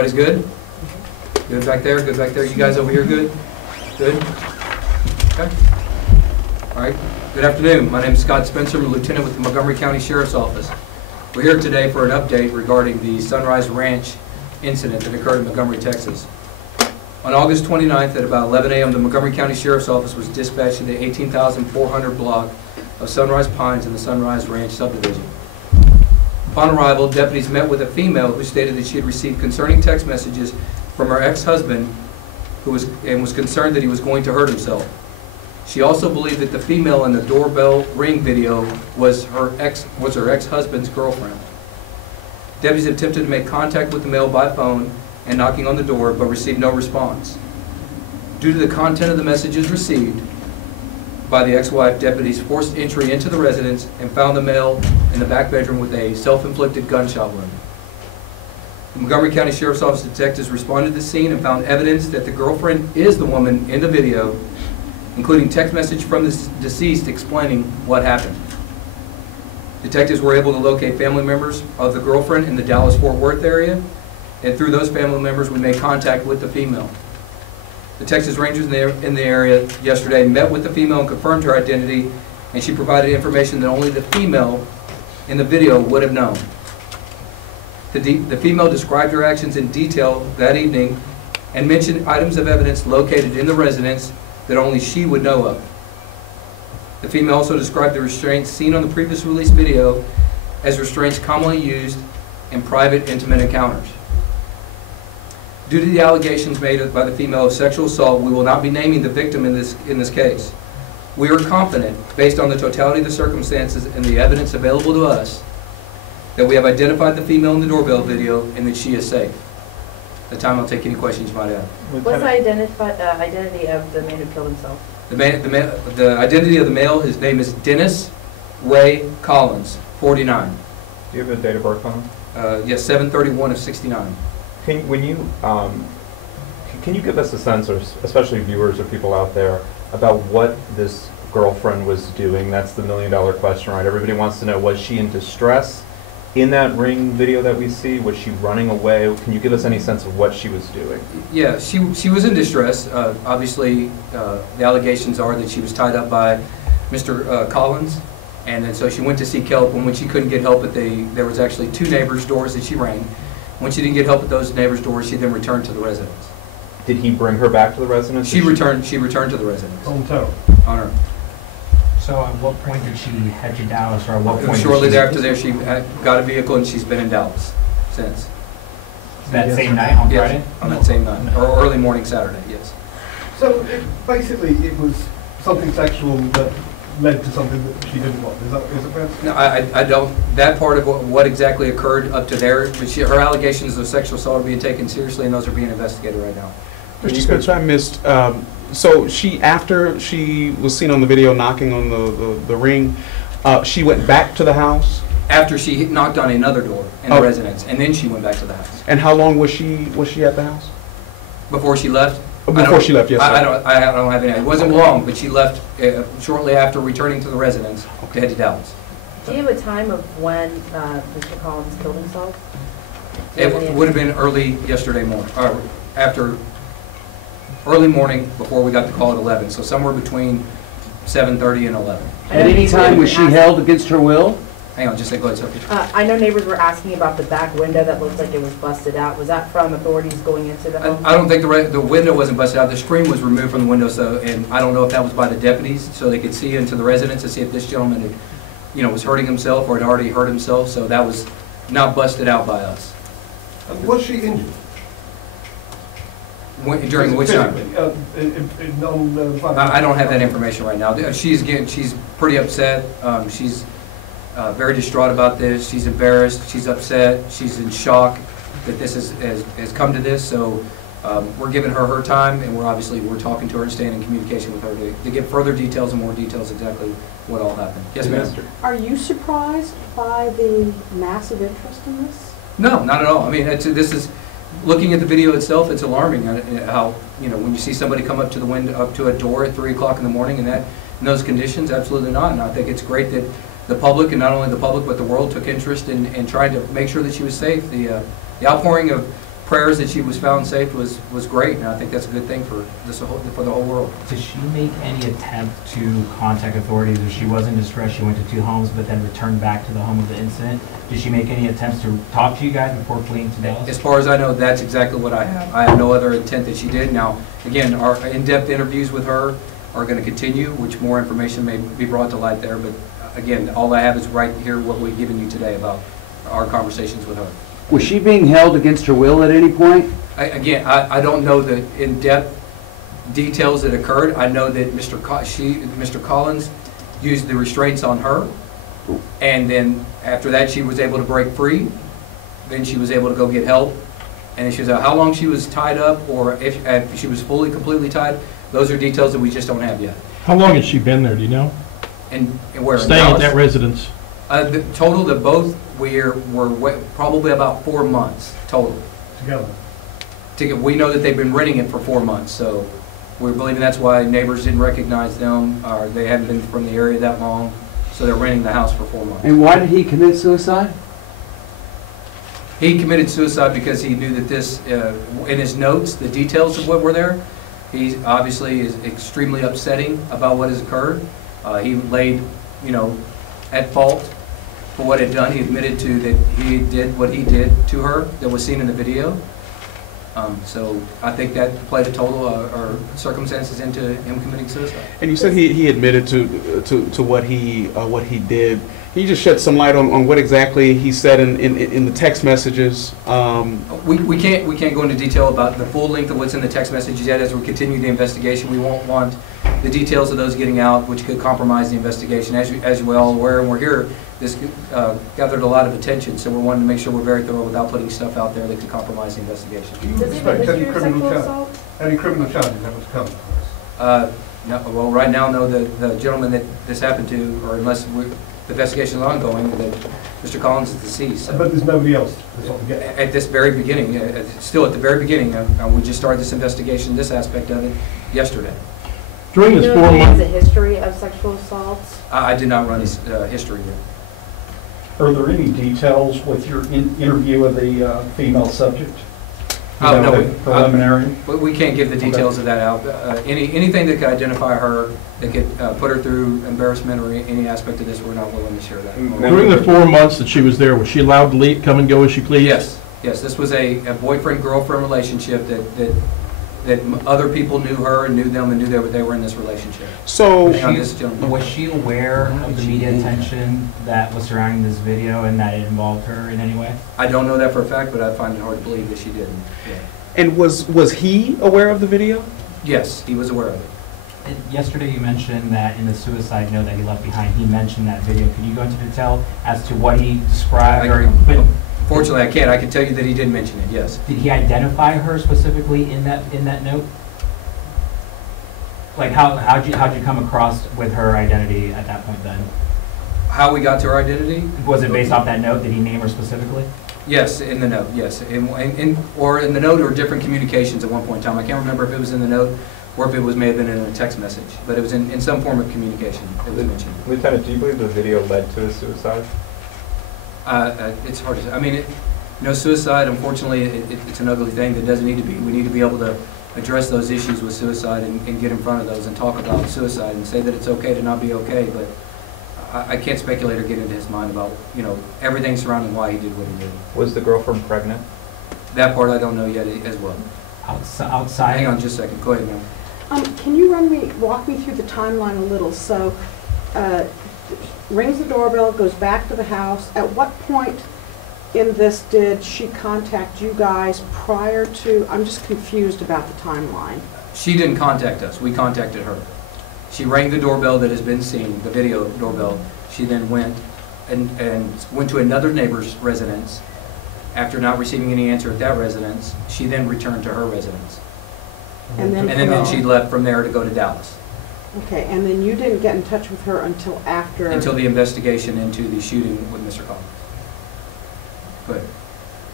Everybody's good? Good back there, good back there. You guys over here good? Good? Okay. All right. Good afternoon. My name is Scott Spencer. I'm a lieutenant with the Montgomery County Sheriff's Office. We're here today for an update regarding the Sunrise Ranch incident that occurred in Montgomery, Texas. On August 29th at about 11 a.m., the Montgomery County Sheriff's Office was dispatched to the 18,400 block of Sunrise Pines in the Sunrise Ranch Subdivision. Upon arrival, deputies met with a female who stated that she had received concerning text messages from her ex-husband who was concerned that he was going to hurt himself. She also believed that the female in the doorbell ring video was her ex-husband's girlfriend. Deputies attempted to make contact with the male by phone and knocking on the door, but received no response. Due to the content of the messages received by the ex-wife, deputies forced entry into the residence and found the male in the back bedroom with a self-inflicted gunshot wound. The Montgomery County Sheriff's Office detectives responded to the scene and found evidence that the girlfriend is the woman in the video, including text message from the deceased explaining what happened. Detectives were able to locate family members of the girlfriend in the Dallas-Fort Worth area, and through those family members we made contact with the female. The Texas Rangers in the area yesterday met with the female and confirmed her identity, and she provided information that only the female in the video would have known. The female described her actions in detail that evening and mentioned items of evidence located in the residence that only she would know of. The female also described the restraints seen on the previous release video as restraints commonly used in private, intimate encounters. Due to the allegations made by the female of sexual assault, we will not be naming the victim in this case. We are confident, based on the totality of the circumstances and the evidence available to us, that we have identified the female in the doorbell video and that she is safe. At the time, I'll take any questions you might have. What's the identity of the man who killed himself? The identity of the male, his name is Dennis Ray Collins, 49. Do you have a date of birth on him? Yes, 7/31 of 69. Can you give us a sense, or especially viewers or people out there, about what this girlfriend was doing? That's the million-dollar question, right? Everybody wants to know, was she in distress in that ring video that we see? Was she running away? Can you give us any sense of what she was doing? Yeah, she was in distress. Obviously, the allegations are that she was tied up by Mr. Collins, and then so she went to seek help. And when she couldn't get help, there was actually 2 neighbors' doors that she rang. When she didn't get help at those neighbors' doors, she then returned to the residence. Did he bring her back to the residence? She returned to the residence. On her. On her. So at what point did she head to Dallas, or at what point? Shortly thereafter there, she got a vehicle and she's been in Dallas since. That same night on Friday? Yes, on that same night, or early morning Saturday, yes. So basically it was something sexual that led to something that she didn't want. Is it fair? No, I don't. That part of what exactly occurred up to there, but her allegations of sexual assault are being taken seriously, and those are being investigated right now. Mr. Spencer, I missed. So after she was seen on the video knocking on the ring, she went back to the house? After she knocked on another door in the residence, and then she went back to the house. And how long was she at the house? Before she left? Before she left, yes, sir. I don't have any. It wasn't long, but she left shortly after returning to the residence to head to Dallas. Do you have a time of when Mr. Collins killed himself? It would have been early yesterday morning, or after early morning before we got the call at 11. So somewhere between 7:30 and 11. At any time was she held against her will? Hang on, just say, go ahead, Sophie. I know neighbors were asking about the back window that looked like it was busted out. Was that from authorities going into the home? I don't think the window wasn't busted out. The screen was removed from the window, and I don't know if that was by the deputies, so they could see into the residence to see if this gentleman had, was hurting himself or had already hurt himself. So that was not busted out by us. Was she injured? During which time? I don't have that information right now. She's pretty upset. She's very distraught about this. She's embarrassed. She's upset. She's in shock that this has come to this. So we're giving her time, and we're talking to her and staying in communication with her to get further details and more details exactly what all happened. Yes, ma'am. Are you surprised by the massive interest in this? No, not at all. I mean, this is. Looking at the video itself, it's alarming how, when you see somebody come up to the window, up to a door at 3 o'clock in the morning in those conditions, absolutely not. And I think it's great that the public, and not only the public, but the world took interest in trying to make sure that she was safe. The outpouring of prayers that she was found safe was great, and I think that's a good thing for for the whole world. Did she make any attempt to contact authorities? If she was in distress, she went to 2 homes, but then returned back to the home of the incident. Did she make any attempts to talk to you guys before fleeing to Dallas? As far as I know, that's exactly what I have. I have no other intent that she did. Now, again, our in-depth interviews with her are going to continue, which more information may be brought to light there. But again, all I have is right here what we've given you today about our conversations with her. Was she being held against her will at any point? I don't know the in-depth details that occurred. I know that Mr. Collins used the restraints on her, and then after that she was able to break free. Then she was able to go get help, and then she was out. How long she was tied up, or if she was completely tied, those are details that we just don't have yet. How long has she been there, do you know? And where? Staying at that residence? The total that both were probably about 4 months total. Together. We know that they've been renting it for 4 months, so we're believing that's why neighbors didn't recognize them, or they hadn't been from the area that long, so they're renting the house for 4 months. And why did he commit suicide? He committed suicide because he knew that this, in his notes, the details of what were there, he obviously is extremely upsetting about what has occurred. He laid, at fault for what had done. He admitted to that he did what he did to her that was seen in the video. So I think that played a total or circumstances into him committing suicide. And you said he admitted to what he did. Can you just shed some light on what exactly he said in the text messages? We can't go into detail about the full length of what's in the text messages yet. As we continue the investigation, we won't want the details of those getting out, which could compromise the investigation. As you're all aware, and we're here, this gathered a lot of attention, so we're wanting to make sure we're very thorough without putting stuff out there that could compromise the investigation. Do you expect any criminal charges ever to come? No, well, right now, no. The gentleman that this happened to, or unless the investigation is ongoing, that Mr. Collins is deceased. So. But there's nobody else that's at this very beginning, still at the very beginning, we just started this investigation, this aspect of it, yesterday. During this 4 months, he has a history of sexual assaults? I did not run his history yet. Are there any details with your interview of the female subject? No, preliminary? We can't give the details of that out. Anything that could identify her, that could put her through embarrassment or any aspect of this, we're not willing to share that. During the 4 months that she was there, was she allowed to leave, come and go as she pleased? Yes. Yes, this was a boyfriend-girlfriend relationship that other people knew her and knew them and knew they were in this relationship. So was she aware of the media attention that was surrounding this video and that it involved her in any way? I don't know that for a fact, but I find it hard to believe that she didn't. Yeah. And was he aware of the video? Yes, he was aware of it. Yesterday you mentioned that in the suicide note that he left behind, he mentioned that video. Can you go into detail as to what he described? Fortunately, I can't. I can tell you that he did mention it, yes. Did he identify her specifically in that note? Like how'd you come across with her identity at that point then? How we got to her identity? Was it based off that note? Did he name her specifically? Yes, in the note, yes. Or in the note or different communications at one point in time. I can't remember if it was in the note or if it may have been in a text message, but it was in some form of communication it was mentioned. Lieutenant, do you believe the video led to his suicide? It's hard to say. I mean, suicide, unfortunately, it's an ugly thing that doesn't need to be. We need to be able to address those issues with suicide and get in front of those and talk about suicide and say that it's okay to not be okay, but I can't speculate or get into his mind about, everything surrounding why he did what he did. Was the girlfriend pregnant? That part I don't know yet as well. Outside? Hang on just a second. Go ahead, ma'am. Can you walk me through the timeline a little? So, rings the doorbell, goes back to the house. At what point in this did she contact you guys prior to, I'm just confused about the timeline. She didn't contact us. We contacted her. She rang the doorbell that has been seen, the video doorbell. She then went and went to another neighbor's residence. After not receiving any answer at that residence, she then returned to her residence. And then she left from there to go to Dallas. Okay, and then you didn't get in touch with her until after? Until the investigation into the shooting with Mr. Collins. Go ahead.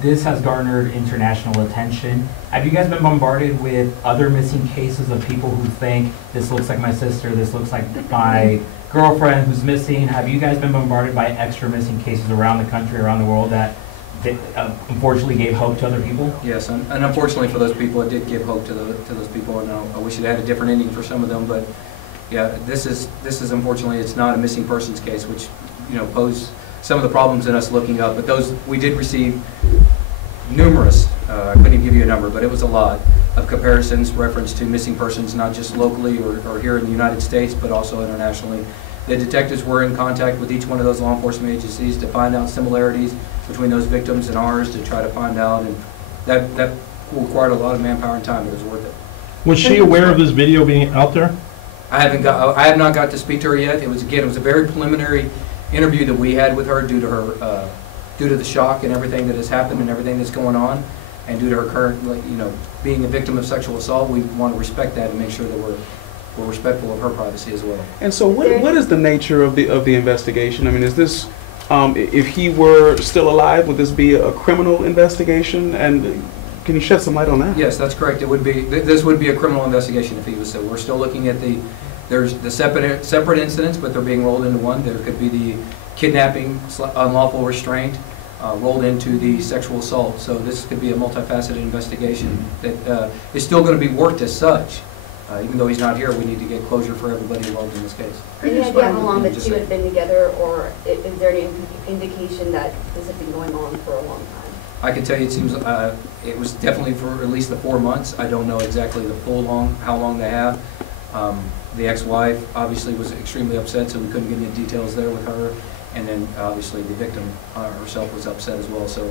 This has garnered international attention. Have you guys been bombarded with other missing cases of people who think, this looks like my sister, this looks like my girlfriend who's missing? Have you guys been bombarded by extra missing cases around the country, around the world that unfortunately gave hope to other people? Yes, and unfortunately for those people, it did give hope to those people, and I wish it had a different ending for some of them, but yeah, this is unfortunately, it's not a missing persons case, which, you know, posed some of the problems in us looking up, but those, we did receive numerous, I couldn't even give you a number, but it was a lot of comparisons, reference to missing persons, not just locally or here in the United States, but also internationally. The detectives were in contact with each one of those law enforcement agencies to find out similarities between those victims and ours, to try to find out, and that required a lot of manpower and time, but it was worth it. Was she aware of this video being out there? I have not got to speak to her yet. It was a very preliminary interview that we had with her due to the shock and everything that has happened and everything that's going on, and due to her current, you know, being a victim of sexual assault. We want to respect that and make sure that we're respectful of her privacy as well. And so what is the nature of the investigation? I mean, is this, if he were still alive, would this be a criminal investigation? And can you shed some light on that? Yes, that's correct. It would be, this would be a criminal investigation if he was so. We're still looking at there's the separate incidents, but they're being rolled into one. There could be the kidnapping, unlawful restraint, rolled into the sexual assault. So this could be a multifaceted investigation that is still going to be worked as such. Even though he's not here, we need to get closure for everybody involved in this case. Any idea how long the two had been together, or is there any indication that this had been going on for a long time? I can tell you, it seems it was definitely for at least the 4 months. I don't know exactly the how long they have. The ex-wife obviously was extremely upset, so we couldn't get any details there with her. And then obviously the victim herself was upset as well. So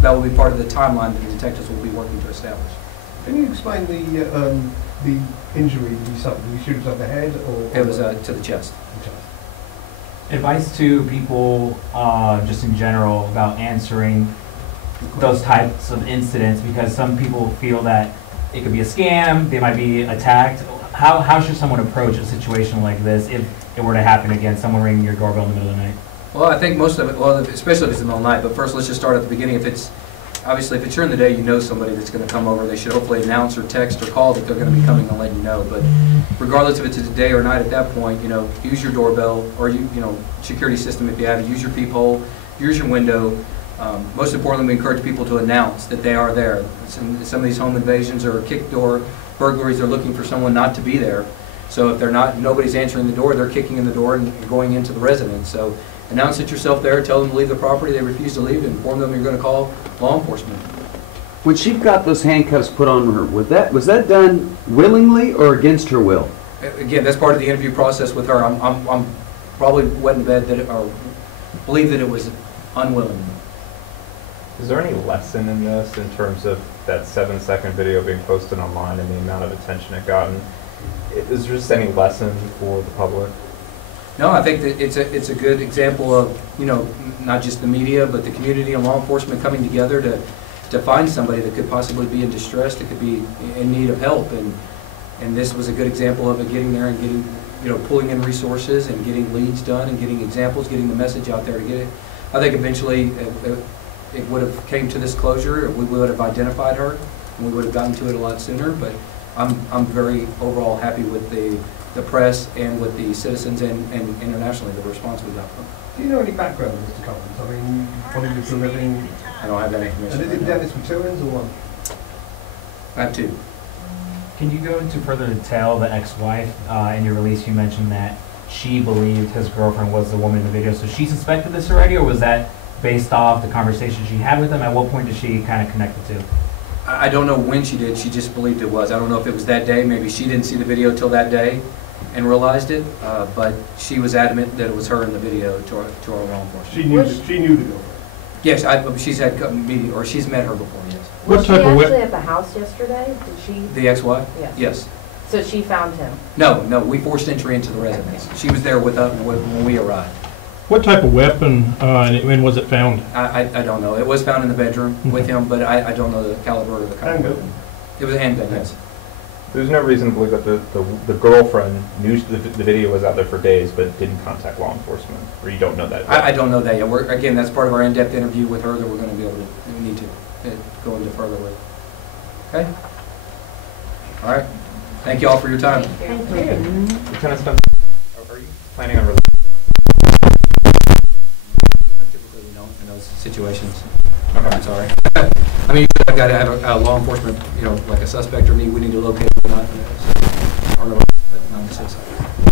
that will be part of the timeline that the detectives will be working to establish. Can you explain the injury you suffered? Did you shoot himself in the head, or? It was to the chest. Advice to people, just in general, about answering those types of incidents, because some people feel that it could be a scam, they might be attacked. How should someone approach a situation like this if it were to happen again, someone ringing your doorbell in the middle of the night? Well, I think most of it, well, especially if it's in the middle of the night, but first let's just start at the beginning. If it's, obviously, if it's during the day, you know somebody that's going to come over, they should hopefully announce or text or call that they're going to be coming and let you know. But regardless if it's a day or night, at that point, you know, use your doorbell or you know, security system if you have it. Use your peephole, use your window. Most importantly, we encourage people to announce that they are there. Some of these home invasions or kick door burglaries are looking for someone not to be there. So if they're not, nobody's answering the door, they're kicking in the door and going into the residence. So announce it yourself there, tell them to leave the property, they refuse to leave, inform them you're going to call law enforcement. When she got those handcuffs put on her, was that done willingly or against her will? Again, that's part of the interview process with her. I'm probably wetting the bed that or believe that it was unwilling. Is there any lesson in this in terms of that 7-second video being posted online and the amount of attention it gotten? Is there just any lesson for the public? No, I think that it's a good example of, you know, not just the media, but the community and law enforcement coming together to find somebody that could possibly be in distress, that could be in need of help. And this was a good example of it, getting there and getting, you know, pulling in resources and getting leads done and getting examples, getting the message out there to get it. I think eventually it would have came to this closure, we would have identified her, and we would have gotten to it a lot sooner, but I'm very overall happy with the press and with the citizens and internationally, the response we got from them. Do you know any background on Mr. Collins? I mean, what did he do for a living? I don't have that information. And is it Dennis Materials or one? I have two. Can you go into further detail, the ex-wife, in your release you mentioned that she believed his girlfriend was the woman in the video, so she suspected this already, or was that based off the conversation she had with him? At what point did she kind of connect the two? I don't know when she did, she just believed it was. I don't know if it was that day, maybe she didn't see the video till that day and realized it, but she was adamant that it was her in the video to our law enforcement. She knew the girlfriend? Yes, she's had media, or she's met her before, yes. Was she actually at the house yesterday? Did she? The ex-wife? Yes. Yes. So she found him? No, we forced entry into the residence. She was there with us when we arrived. What type of weapon and when was it found? I don't know. It was found in the bedroom with him, but I don't know the caliber or the kind of weapon. It was a handgun, yes. There's no reason to believe that the girlfriend knew the video was out there for days but didn't contact law enforcement, or you don't know that? I don't know that yet. Again, that's part of our in-depth interview with her that we're going to be able to, we need to go into further with. Okay? All right. Thank you all for your time. Thank you. Lieutenant Spencer, are you planning on releasing? Typically we don't in those situations. I'm sorry. I mean, I've got to have a law enforcement, like a suspect or we need to locate it or not. I don't know, but not a suicide.